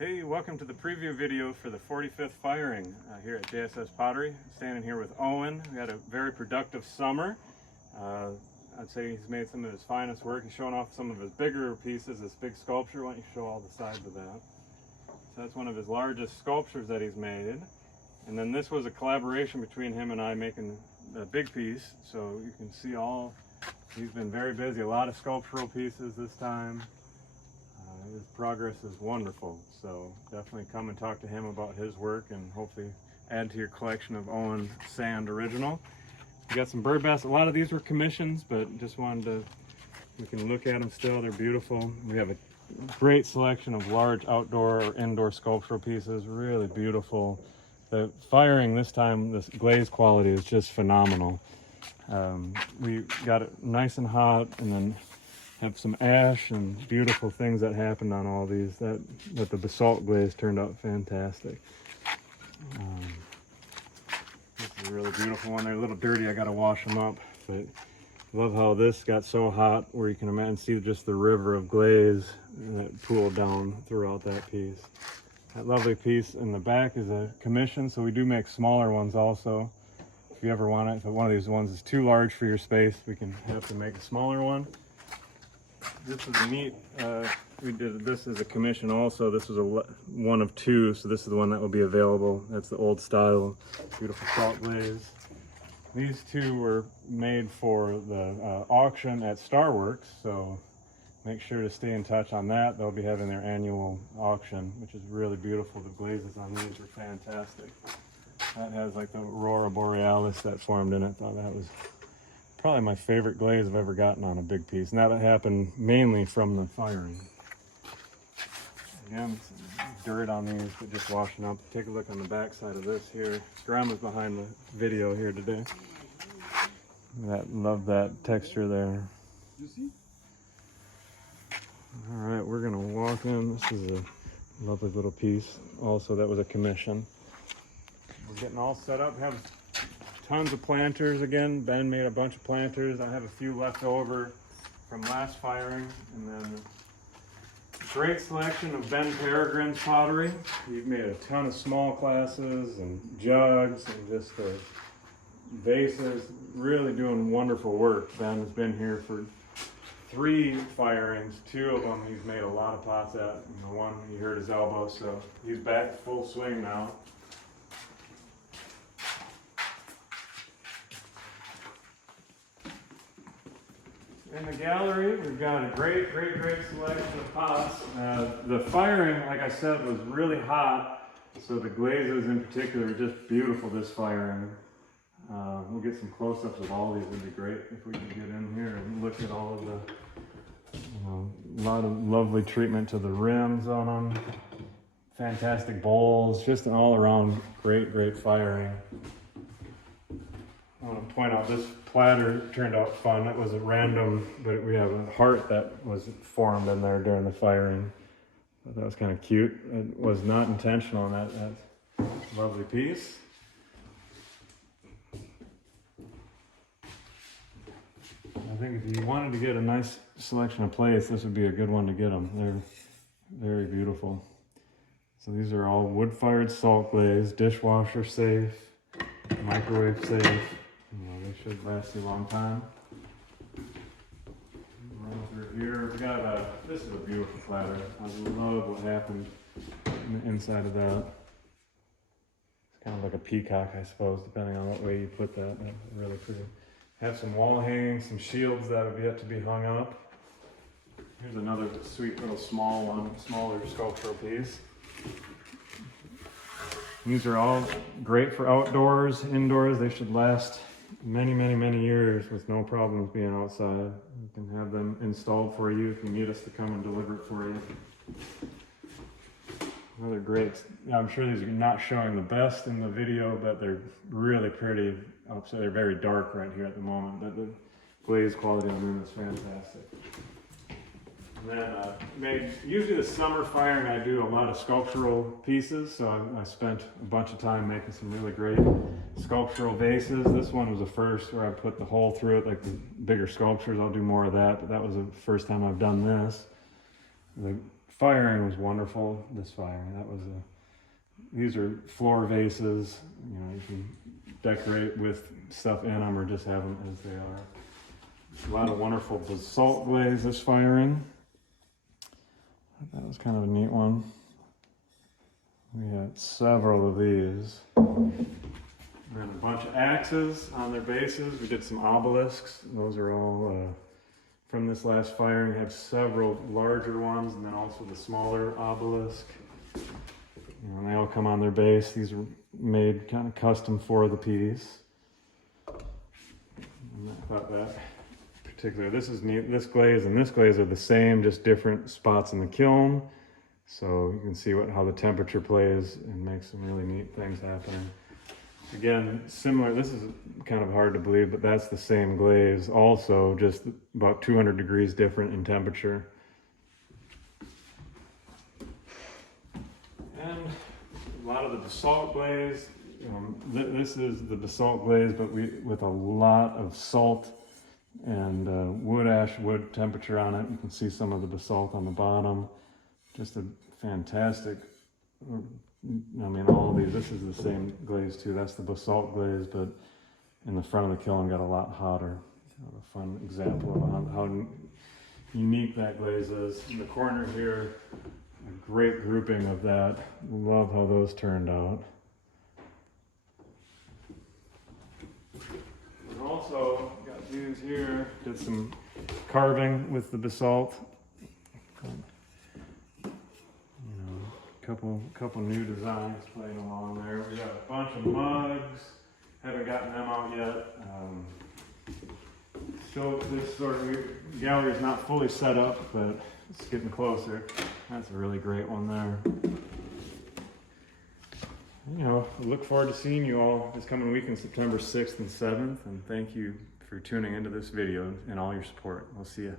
Hey, welcome to the preview video for the 45th firing here at Joseph Pottery. Standing here with Owen. We had a very productive summer. I'd say he's made some of his finest work. He's showing off some of his bigger pieces, this big sculpture. Why don't you show all the sides of that? So that's one of his largest sculptures that he's made. And then this was a collaboration between him and I making a big piece. So you can see he's been very busy, a lot of sculptural pieces this time. His progress is wonderful, so definitely come and talk to him about his work and hopefully add to your collection of Owen Sand Original. We got some bird bass. A lot of these were commissions, but just we can look at them still. They're beautiful. We have a great selection of large outdoor or indoor sculptural pieces, really beautiful. The firing this time, this glaze quality is just phenomenal. We got it nice and hot, and then have some ash and beautiful things that happened on all these. That the basalt glaze turned out fantastic. This is a really beautiful one. They're a little dirty. I got to wash them up, but I love how this got so hot where you can imagine see just the river of glaze that pooled down throughout that piece. That lovely piece in the back is a commission, so we do make smaller ones also. If you ever want it, if one of these ones is too large for your space, we can have to make a smaller one. This is neat. We did this as a commission also. This was one of two, so this is the one that will be available. That's the old style, beautiful salt glaze. These two were made for the auction at Starworks, so make sure to stay in touch on that. They'll be having their annual auction, which is really beautiful. The glazes on these are fantastic. That has like the Aurora Borealis that formed in it. Thought that was probably my favorite glaze I've ever gotten on a big piece. And that happened mainly from the firing. Again, some dirt on these, but just washing up. Take a look on the back side of this here. Grandma's behind the video here today. Love that texture there. All right, we're gonna walk in. This is a lovely little piece. Also, that was a commission. We're getting all set up. Have tons of planters again. Ben made a bunch of planters. I have a few left over from last firing. And then a great selection of Ben Peregrine's pottery. He's made a ton of small classes and jugs and just vases. Really doing wonderful work. Ben has been here for 3 firings. 2 of them he's made a lot of pots at. And the one he hurt his elbow, so he's back full swing now. In the gallery, we've got a great selection of pots. The firing, like I said, was really hot, so the glazes in particular are just beautiful this firing. We'll get some close-ups of all these. Would be great if we could get in here and look at all of the, a lot of lovely treatment to the rims on them. Fantastic bowls, just an all-around great firing. I want to point out this platter turned out fun. It was at random, but we have a heart that was formed in there during the firing. So that was kind of cute. It was not intentional, and that's a lovely piece. I think if you wanted to get a nice selection of plates, this would be a good one to get them. They're very beautiful. So these are all wood-fired salt glaze, dishwasher safe, microwave safe. They should last you a long time. Run through here. We got this is a beautiful platter. I love what happened in the inside of that. It's kind of like a peacock, I suppose, depending on what way you put that. That's really pretty. Have some wall hangings, some shields that have yet to be hung up. Here's another sweet little smaller sculptural piece. These are all great for outdoors, indoors. They should last many years with no problems being outside. You can have them installed for you if you need us to come and deliver it for you. Another great, I'm sure these are not showing the best in the video, but they're really pretty. So they're very dark right here at the moment, but the glaze quality on them is fantastic. And then usually the summer firing I do a lot of sculptural pieces, so I spent a bunch of time making some really great sculptural vases. This one was the first where I put the hole through it, like the bigger sculptures. I'll do more of that, but that was the first time I've done this. The firing was wonderful. This firing, that was these are floor vases. You know, you can decorate with stuff in them or just have them as they are. A lot of wonderful basalt glaze this firing. That was kind of a neat one. We had several of these. We had a bunch of axes on their bases. We did some obelisks. Those are all from this last firing. We have several larger ones and then also the smaller obelisk. You know, and they all come on their base. These are made kind of custom for the piece. And I thought that particular, this is neat. This glaze and this glaze are the same, just different spots in the kiln. So you can see how the temperature plays and makes some really neat things happening. Again, similar, this is kind of hard to believe, but that's the same glaze also, just about 200 degrees different in temperature. And a lot of the basalt glaze, this is the basalt glaze, but with a lot of salt and wood temperature on it. You can see some of the basalt on the bottom. Just a fantastic, I mean, all of these, this is the same glaze too. That's the basalt glaze, but in the front of the kiln got a lot hotter. A fun example of how unique that glaze is. In the corner here, a great grouping of that. Love how those turned out. And also got these here, did some carving with the basalt. Couple new designs playing along there. We got a bunch of mugs. Haven't gotten them out yet. So this sort of gallery is not fully set up, but it's getting closer. That's a really great one there. You know, I look forward to seeing you all this coming weekend, September 6th and 7th. And thank you for tuning into this video and all your support. We'll see you.